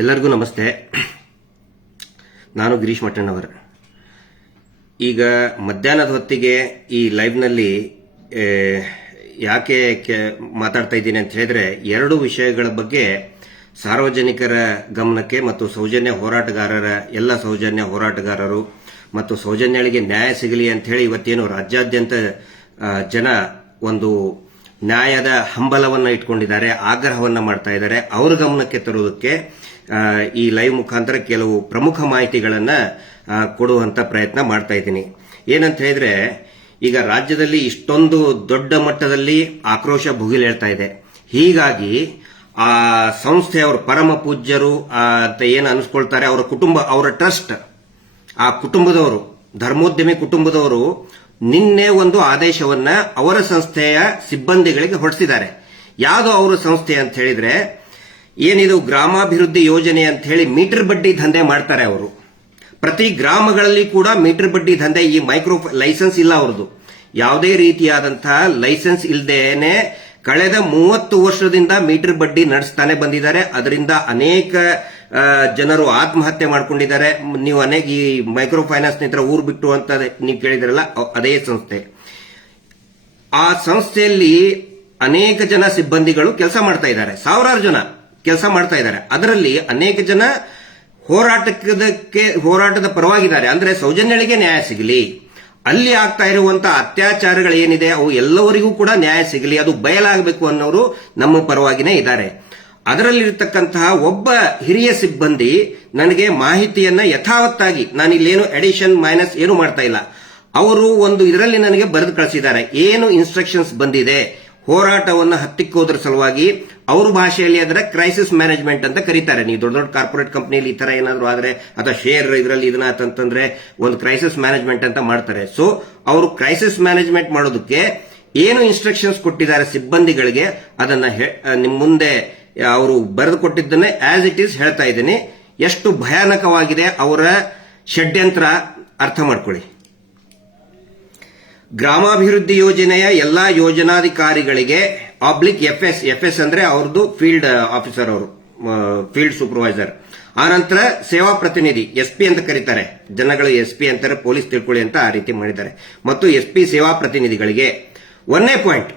ಎಲ್ಲರಿಗೂ ನಮಸ್ತೆ. ನಾನು ಗಿರೀಶ್ ಮಠಣ್ಣವರ್. ಈಗ ಮಧ್ಯಾಹ್ನದ ಹೊತ್ತಿಗೆ ಈ ಲೈವ್ನಲ್ಲಿ ಯಾಕೆ ಮಾತಾಡ್ತಾ ಇದ್ದೀನಿ ಅಂತ ಹೇಳಿದ್ರೆ, ಎರಡು ವಿಷಯಗಳ ಬಗ್ಗೆ ಸಾರ್ವಜನಿಕರ ಗಮನಕ್ಕೆ ಮತ್ತು ಸೌಜನ್ಯ ಹೋರಾಟಗಾರರ ಎಲ್ಲ ಸೌಜನ್ಯ ಹೋರಾಟಗಾರರು ಮತ್ತು ಸೌಜನ್ಯಗಳಿಗೆ ನ್ಯಾಯ ಸಿಗಲಿ ಅಂತ ಹೇಳಿ ಇವತ್ತೇನು ರಾಜ್ಯಾದ್ಯಂತ ಜನ ಒಂದು ನ್ಯಾಯದ ಹಂಬಲವನ್ನು ಇಟ್ಕೊಂಡಿದ್ದಾರೆ, ಆಗ್ರಹವನ್ನ ಮಾಡ್ತಾ ಇದ್ದಾರೆ. ಅವರ ಗಮನಕ್ಕೆ ತರುವುದಕ್ಕೆ ಈ ಲೈವ್ ಮುಖಾಂತರ ಕೆಲವು ಪ್ರಮುಖ ಮಾಹಿತಿಗಳನ್ನ ಕೊಡುವಂತ ಪ್ರಯತ್ನ ಮಾಡ್ತಾ ಇದ್ದೀನಿ. ಏನಂತ ಹೇಳಿದ್ರೆ, ಈಗ ರಾಜ್ಯದಲ್ಲಿ ಇಷ್ಟೊಂದು ದೊಡ್ಡ ಮಟ್ಟದಲ್ಲಿ ಆಕ್ರೋಶ ಭುಗಿಲೇಳ್ತಾ ಇದೆ. ಹೀಗಾಗಿ ಆ ಸಂಸ್ಥೆಯವರು ಪರಮ ಪೂಜ್ಯರು ಅಂತ ಏನು ಅನಿಸ್ಕೊಳ್ತಾರೆ, ಅವರ ಕುಟುಂಬ, ಅವರ ಟ್ರಸ್ಟ್, ಆ ಕುಟುಂಬದವರು, ಧರ್ಮೋದ್ಯಮಿ ಕುಟುಂಬದವರು ನಿನ್ನೆ ಒಂದು ಆದೇಶವನ್ನ ಅವರ ಸಂಸ್ಥೆಯ ಸಿಬ್ಬಂದಿಗಳಿಗೆ ಹೊರಡಿಸಿದ್ದಾರೆ. ಯಾವುದು ಅವರ ಸಂಸ್ಥೆ ಅಂತ ಹೇಳಿದ್ರೆ, ಏನಿದು ಗ್ರಾಮಾಭಿವೃದ್ಧಿ ಯೋಜನೆ ಅಂತ ಹೇಳಿ ಮೀಟರ್ ಬಡ್ಡಿ ದಂಧೆ ಮಾಡ್ತಾರೆ ಅವರು. ಪ್ರತಿ ಗ್ರಾಮಗಳಲ್ಲಿ ಕೂಡ ಮೀಟರ್ ಬಡ್ಡಿ ದಂಧೆ. ಈ ಮೈಕ್ರೋ ಲೈಸೆನ್ಸ್ ಇಲ್ಲ ಅವ್ರದ್ದು, ಯಾವುದೇ ರೀತಿಯಾದಂತಹ ಲೈಸೆನ್ಸ್ ಇಲ್ಲದೇನೆ ಕಳೆದ 30 ವರ್ಷದಿಂದ ಮೀಟರ್ ಬಡ್ಡಿ ನಡೆಸ್ತಾನೆ ಬಂದಿದ್ದಾರೆ. ಅದರಿಂದ ಅನೇಕ ಜನರು ಆತ್ಮಹತ್ಯೆ ಮಾಡ್ಕೊಂಡಿದ್ದಾರೆ. ನೀವು ಅನೇಕ ಈ ಮೈಕ್ರೋ ಫೈನಾನ್ಸ್ ನಿಂದ ಊರು ಬಿಟ್ಟು ಅಂತ ನೀವು ಕೇಳಿದ್ರಲ್ಲ, ಅದೇ ಸಂಸ್ಥೆ. ಆ ಸಂಸ್ಥೆಯಲ್ಲಿ ಅನೇಕ ಜನ ಸಿಬ್ಬಂದಿಗಳು ಕೆಲಸ ಮಾಡ್ತಾ ಇದ್ದಾರೆ, ಸಾವಿರಾರು ಜನ ಕೆಲಸ ಮಾಡ್ತಾ ಇದ್ದಾರೆ. ಅದರಲ್ಲಿ ಅನೇಕ ಜನ ಹೋರಾಟದ ಪರವಾಗಿದ್ದಾರೆ. ಅಂದ್ರೆ ಸೌಜನ್ಯಗಳಿಗೆ ನ್ಯಾಯ ಸಿಗಲಿ, ಅಲ್ಲಿ ಆಗ್ತಾ ಇರುವಂತಹ ಅತ್ಯಾಚಾರಗಳು ಏನಿದೆ ಅವು ಎಲ್ಲವರಿಗೂ ಕೂಡ ನ್ಯಾಯ ಸಿಗಲಿ, ಅದು ಬಯಲಾಗಬೇಕು ಅನ್ನೋರು ನಮ್ಮ ಪರವಾಗಿನೇ ಇದ್ದಾರೆ. ಅದರಲ್ಲಿರ್ತಕ್ಕಂತಹ ಒಬ್ಬ ಹಿರಿಯ ಸಿಬ್ಬಂದಿ ನನಗೆ ಮಾಹಿತಿಯನ್ನ ಯಥಾವತ್ತಾಗಿ, ನಾನು ಇಲ್ಲೇನು ಎಡಿಷನ್ ಮೈನಸ್ ಏನು ಮಾಡ್ತಾ ಇಲ್ಲ, ಅವರು ಒಂದು ಇದರಲ್ಲಿ ನನಗೆ ಬರೆದು ಕಳಿಸಿದ್ದಾರೆ. ಏನು ಇನ್ಸ್ಟ್ರಕ್ಷನ್ಸ್ ಬಂದಿದೆ ಹೋರಾಟವನ್ನು ಹತ್ತಿಕ್ಕೋದ್ರ ಸಲುವಾಗಿ, ಅವ್ರ ಭಾಷೆಯಲ್ಲಿ ಅದರ ಕ್ರೈಸಿಸ್ ಮ್ಯಾನೇಜ್ಮೆಂಟ್ ಅಂತ ಕರೀತಾರೆ. ನೀವು ದೊಡ್ಡ ದೊಡ್ಡ ಕಾರ್ಪೊರೇಟ್ ಕಂಪನಿಯಲ್ಲಿ ಈ ತರ ಏನಾದ್ರು ಆದ್ರೆ ಅಥವಾ ಶೇರ್ ಇದರಲ್ಲಿ ಇದನ್ನ ಅಂತಂದ್ರೆ ಒಂದು ಕ್ರೈಸಿಸ್ ಮ್ಯಾನೇಜ್ಮೆಂಟ್ ಅಂತ ಮಾಡ್ತಾರೆ. ಸೊ ಅವರು ಕ್ರೈಸಿಸ್ ಮ್ಯಾನೇಜ್ಮೆಂಟ್ ಮಾಡೋದಕ್ಕೆ ಏನು ಇನ್ಸ್ಟ್ರಕ್ಷನ್ಸ್ ಕೊಟ್ಟಿದ್ದಾರೆ ಸಿಬ್ಬಂದಿಗಳಿಗೆ, ಅದನ್ನ ನಿಮ್ ಮುಂದೆ ಅವರು ಬರೆದು ಕೊಟ್ಟಿದ್ದನ್ನೇ ಆಸ್ ಇಟ್ ಈಸ್ ಹೇಳ್ತಾ ಇದ್ದೀನಿ. ಎಷ್ಟು ಭಯಾನಕವಾಗಿದೆ ಅವರ ಷಡ್ಯಂತ್ರ ಅರ್ಥ ಮಾಡ್ಕೊಳ್ಳಿ. ಗ್ರಾಮಾಭಿವೃದ್ಧಿ ಯೋಜನೆಯ ಎಲ್ಲಾ ಯೋಜನಾಧಿಕಾರಿಗಳಿಗೆ ಎಫ್ಎಸ್ ಅಂದ್ರೆ ಅವ್ರದ್ದು ಫೀಲ್ಡ್ ಆಫೀಸರ್, ಅವರು ಫೀಲ್ಡ್ ಸೂಪರ್ವೈಸರ್. ಆನಂತರ ಸೇವಾ ಪ್ರತಿನಿಧಿ ಎಸ್ಪಿ ಅಂತ ಕರೀತಾರೆ, ಜನಗಳು ಎಸ್ಪಿ ಅಂತಾರೆ, ಪೊಲೀಸ್ ತಿಳ್ಕೊಳ್ಳಿ ಅಂತ ಆ ರೀತಿ ಮಾಡಿದ್ದಾರೆ. ಮತ್ತು ಎಸ್ಪಿ ಸೇವಾ ಪ್ರತಿನಿಧಿಗಳಿಗೆ 1ನೇ ಪಾಯಿಂಟ್,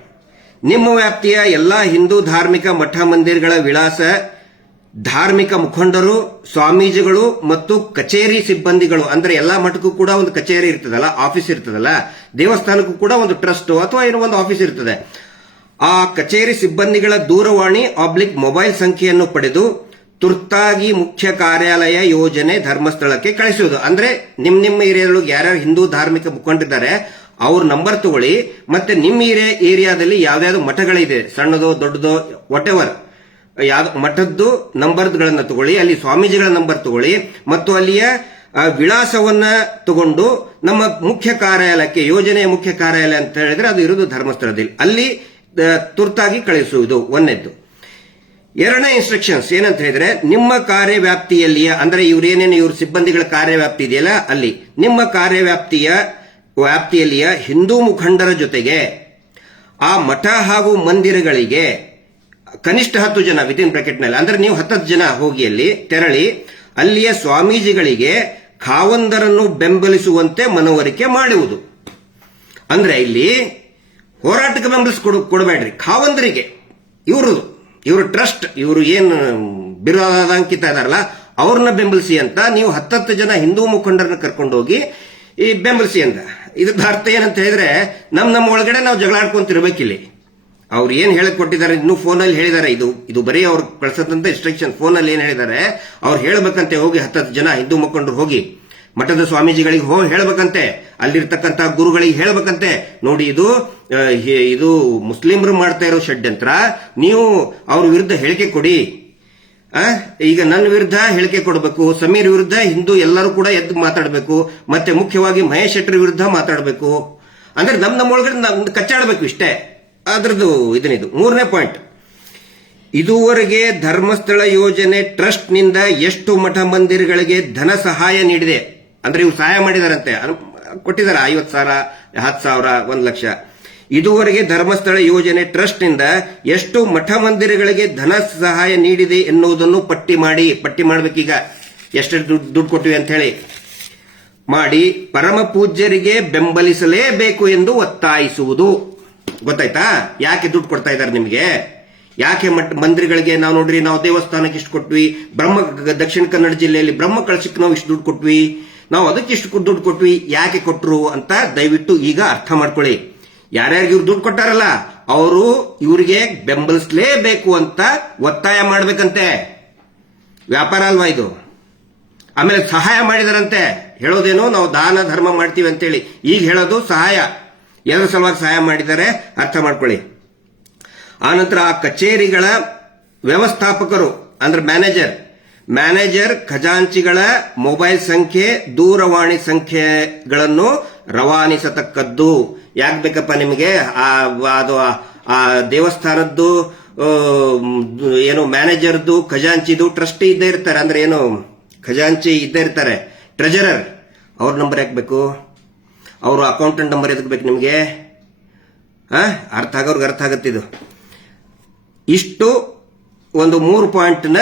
ನಿಮ್ಮ ವ್ಯಾಪ್ತಿಯ ಎಲ್ಲಾ ಹಿಂದೂ ಧಾರ್ಮಿಕ ಮಠ ಮಂದಿರಗಳ ವಿಳಾಸ, ಧಾರ್ಮಿಕ ಮುಖಂಡರು, ಸ್ವಾಮೀಜಿಗಳು ಮತ್ತು ಕಚೇರಿ ಸಿಬ್ಬಂದಿಗಳು, ಅಂದ್ರೆ ಎಲ್ಲಾ ಮಠಕ್ಕೂ ಕೂಡ ಒಂದು ಕಚೇರಿ ಇರ್ತದಲ್ಲ, ಆಫೀಸ್ ಇರ್ತದಲ್ಲ, ದೇವಸ್ಥಾನಕ್ಕೂ ಕೂಡ ಒಂದು ಟ್ರಸ್ಟ್ ಅಥವಾ ಏನೋ ಒಂದು ಆಫೀಸ್ ಇರ್ತದೆ. ಆ ಕಚೇರಿ ಸಿಬ್ಬಂದಿಗಳ ದೂರವಾಣಿ ಮೊಬೈಲ್ ಸಂಖ್ಯೆಯನ್ನು ಪಡೆದು ತುರ್ತಾಗಿ ಮುಖ್ಯ ಕಾರ್ಯಾಲಯ ಯೋಜನೆ ಧರ್ಮಸ್ಥಳಕ್ಕೆ ಕಳಿಸುವುದು. ಅಂದ್ರೆ ನಿಮ್ಮ ಏರಿಯಾದೊಳಗೆ ಯಾರ್ಯಾರು ಹಿಂದೂ ಧಾರ್ಮಿಕ ಮುಖಂಡರಿದ್ದಾರೆ ಅವ್ರ ನಂಬರ್ ತಗೊಳ್ಳಿ, ಮತ್ತೆ ನಿಮ್ಮ ಏರಿಯಾದಲ್ಲಿ ಯಾವ್ದಾವ್ದು ಮಠಗಳಿದೆ, ಸಣ್ಣದೋ ದೊಡ್ಡದೋ ವಾಟ್ ಎವರ್, ಯಾವ್ದು ಮಠದ್ದು ನಂಬರ್ಗಳನ್ನ ತಗೊಳ್ಳಿ, ಅಲ್ಲಿ ಸ್ವಾಮೀಜಿಗಳ ನಂಬರ್ ತಗೊಳ್ಳಿ, ಮತ್ತು ಅಲ್ಲಿಯ ವಿಳಾಸವನ್ನ ತಗೊಂಡು ನಮ್ಮ ಮುಖ್ಯ ಕಾರ್ಯಾಲಯಕ್ಕೆ, ಯೋಜನೆಯ ಮುಖ್ಯ ಕಾರ್ಯಾಲಯ ಅಂತ ಹೇಳಿದ್ರೆ ಅದು ಇರುವುದು ಧರ್ಮಸ್ಥಳದಲ್ಲಿ, ಅಲ್ಲಿ ತುರ್ತಾಗಿ ಕಳಿಸುವುದು 1ನೇದ್ದು. 2ನೇ ಇನ್ಸ್ಟ್ರಕ್ಷನ್ಸ್ ಏನಂತ ಹೇಳಿದ್ರೆ, ನಿಮ್ಮ ಕಾರ್ಯವ್ಯಾಪ್ತಿಯಲ್ಲಿಯ, ಅಂದ್ರೆ ಇವ್ರೇನೇನು ಇವ್ರ ಸಿಬ್ಬಂದಿಗಳ ಕಾರ್ಯವ್ಯಾಪ್ತಿ ಇದೆಯಲ್ಲ, ಅಲ್ಲಿ ನಿಮ್ಮ ವ್ಯಾಪ್ತಿಯಲ್ಲಿಯ ಹಿಂದೂ ಮುಖಂಡರ ಜೊತೆಗೆ ಆ ಮಠ ಹಾಗೂ ಮಂದಿರಗಳಿಗೆ ಕನಿಷ್ಠ 10 ಜನ ವಿತಿನ್ ಬ್ರಾಕೆಟ್ನಲ್ಲಿ, ಅಂದ್ರೆ ನೀವು 10 ಜನ ಹೋಗಿ ಅಲ್ಲಿ ತೆರಳಿ ಅಲ್ಲಿಯ ಸ್ವಾಮೀಜಿಗಳಿಗೆ ಖಾವಂದರನ್ನು ಬೆಂಬಲಿಸುವಂತೆ ಮನವರಿಕೆ ಮಾಡುವುದು. ಅಂದ್ರೆ ಇಲ್ಲಿ ಹೋರಾಟಕ್ಕೆ ಕೊಡಬೇಡ್ರಿ, ಖಾವಂದರಿಗೆ, ಇವರು ಟ್ರಸ್ಟ್, ಇವರು ಏನು ಬಿರುದಾಂಕಿತ ಇದಾರಲ್ಲ ಅವ್ರನ್ನ ಬೆಂಬಲಿಸಿ ಅಂತ ನೀವು 10 ಜನ ಹಿಂದೂ ಮುಖಂಡರನ್ನ ಕರ್ಕೊಂಡು ಹೋಗಿ ಈ ಬೆಂಬಲಿಸಿ ಅಂತ. ಇದ್ರ ಅರ್ಥ ಏನಂತ ಹೇಳಿದ್ರೆ, ನಮ್ಮ ಒಳಗಡೆ ನಾವು ಜಗಳಾಡ್ಕೊಂತಿರ್ಬೇಕಿಲ್ಲಿ. ಅವ್ರು ಏನ್ ಹೇಳಕ್ ಕೊಟ್ಟಿದ್ದಾರೆ, ಇನ್ನು ಫೋನಲ್ಲಿ ಹೇಳಿದ್ದಾರೆ, ಇದು ಬರೀ ಅವ್ರು ಕಳ್ಸದಂತ ಇನ್ಸ್ಟ್ರಕ್ಷನ್. ಫೋನಲ್ಲಿ ಏನ್ ಹೇಳಿದ್ದಾರೆ, ಅವ್ರು ಹೇಳಬೇಕಂತೆ, ಹೋಗಿ 10 ಜನ ಹಿಂದೂ ಮುಖಂಡರು ಹೋಗಿ ಮಠದ ಸ್ವಾಮೀಜಿಗಳಿಗೆ ಹೋಗಿ ಹೇಳಬೇಕಂತೆ, ಅಲ್ಲಿರ್ತಕ್ಕಂಥ ಗುರುಗಳಿಗೆ ಹೇಳಬೇಕಂತೆ, ನೋಡಿ ಇದು ಮುಸ್ಲಿಮರು ಮಾಡ್ತಾ ಇರೋ ಷಡ್ಯಂತ್ರ, ನೀವು ಅವ್ರ ವಿರುದ್ಧ ಹೇಳಿಕೆ ಕೊಡಿ. ಈಗ ನನ್ನ ವಿರುದ್ಧ ಹೇಳಿಕೆ ಕೊಡಬೇಕು, ಸಮೀರ್ ವಿರುದ್ಧ ಹಿಂದೂ ಎಲ್ಲರೂ ಕೂಡ ಎದ್ದು ಮಾತಾಡಬೇಕು, ಮತ್ತೆ ಮುಖ್ಯವಾಗಿ ಮಹೇಶ್ ಶೆಟ್ಟರ್ ವಿರುದ್ಧ ಮಾತಾಡಬೇಕು. ಅಂದ್ರೆ ನಮ್ಮ ಒಳಗಡೆ ಕಚ್ಚಾಡಬೇಕು, ಇಷ್ಟೇ ಅದ್ರದ್ದು ಇದನ್ನಿದು. 3ನೇ ಪಾಯಿಂಟ್, ಇದುವರೆಗೆ ಧರ್ಮಸ್ಥಳ ಯೋಜನೆ ಟ್ರಸ್ಟ್ ನಿಂದ ಎಷ್ಟು ಮಠ ಮಂದಿರಗಳಿಗೆ ಧನ ಸಹಾಯ ನೀಡಿದೆ, ಅಂದ್ರೆ ಇವ್ರು ಸಹಾಯ ಮಾಡಿದಾರಂತೆ, ಕೊಟ್ಟಿದ್ದಾರೆ 50,000, 10,000, 1 ಲಕ್ಷ. ಇದುವರೆಗೆ ಧರ್ಮಸ್ಥಳ ಯೋಜನೆ ಟ್ರಸ್ಟ್ ನಿಂದ ಎಷ್ಟು ಮಠ ಮಂದಿರಗಳಿಗೆ ಧನ ಸಹಾಯ ನೀಡಿದೆ ಎನ್ನುವುದನ್ನು ಪಟ್ಟಿ ಮಾಡಬೇಕೀಗ. ಎಷ್ಟು ದುಡ್ಡು ಕೊಟ್ಟಿವಿ ಅಂತ ಹೇಳಿ ಮಾಡಿ ಪರಮ ಪೂಜ್ಯರಿಗೆ ಬೆಂಬಲಿಸಲೇಬೇಕು ಎಂದು ಒತ್ತಾಯಿಸುವುದು. ಗೊತ್ತಾಯ್ತಾ ಯಾಕೆ ದುಡ್ಡು ಕೊಡ್ತಾ ಇದ್ದಾರೆ ನಿಮಗೆ? ಯಾಕೆ ಮಂದಿರಗಳಿಗೆ ನಾವು ನೋಡ್ರಿ, ನಾವು ದೇವಸ್ಥಾನಕ್ಕೆ ಇಷ್ಟು ಕೊಟ್ವಿ, ದಕ್ಷಿಣ ಕನ್ನಡ ಜಿಲ್ಲೆಯಲ್ಲಿ ಬ್ರಹ್ಮ ಕಳಶಕ್ಕೆ ನಾವು ಇಷ್ಟು ದುಡ್ಡು ಕೊಟ್ವಿ, ನಾವು ಅದಕ್ಕೆ ಇಷ್ಟು ದುಡ್ಡು ಕೊಟ್ವಿ, ಯಾಕೆ ಕೊಟ್ರು ಅಂತ ದಯವಿಟ್ಟು ಈಗ ಅರ್ಥ ಮಾಡ್ಕೊಳ್ಳಿ. ಯಾರ್ಯಾರಿಗೆ ಇವ್ರು ದುಡ್ಡು ಕೊಟ್ಟಾರಲ್ಲ ಅವರು ಇವರಿಗೆ ಬೆಂಬಲಿಸಲೇಬೇಕು ಅಂತ ಒತ್ತಾಯ ಮಾಡ್ಬೇಕಂತೆ. ವ್ಯಾಪಾರ ಅಲ್ವಾ ಇದು? ಆಮೇಲೆ ಸಹಾಯ ಮಾಡಿದಾರಂತೆ. ಹೇಳೋದೇನು ನಾವು ದಾನ ಧರ್ಮ ಮಾಡ್ತೀವಿ ಅಂತೇಳಿ, ಈಗ ಹೇಳೋದು ಸಹಾಯ. ಎಲ್ಲರ ಸಲುವಾಗಿ ಸಹಾಯ ಮಾಡಿದ್ದಾರೆ, ಅರ್ಥ ಮಾಡ್ಕೊಳ್ಳಿ. ಆನಂತರ ಆ ಕಚೇರಿಗಳ ವ್ಯವಸ್ಥಾಪಕರು ಅಂದ್ರೆ ಮ್ಯಾನೇಜರ್ ಖಜಾಂಚಿಗಳ ಮೊಬೈಲ್ ಸಂಖ್ಯೆ, ದೂರವಾಣಿ ಸಂಖ್ಯೆಗಳನ್ನು ರವಾನಿಸತಕ್ಕದ್ದು. ಯಾಕೆ ಬೇಕಪ್ಪ ನಿಮಗೆ? ಅದು ಆ ದೇವಸ್ಥಾನದ್ದು ಏನು ಮ್ಯಾನೇಜರ್ದು, ಖಜಾಂಚಿದು, ಟ್ರಸ್ಟಿ ಇದ್ದೇ ಇರ್ತಾರೆ. ಅಂದ್ರೆ ಏನು ಖಜಾಂಚಿ ಇದ್ದೇ ಇರ್ತಾರೆ, ಟ್ರೆಜರರ್. ಅವ್ರ ನಂಬರ್ ಯಾಕೆ ಬೇಕು? ಅವರು ಅಕೌಂಟೆಂಟ್ ನಂಬರ್ ಎದಕ್ಕೆ ಬೇಕು ನಿಮಗೆ? ಅರ್ಥ ಆಗೋರ್ಗೆ ಅರ್ಥ ಆಗತ್ತಿದು. ಇಷ್ಟು ಒಂದು 3 ಪಾಯಿಂಟ್ನ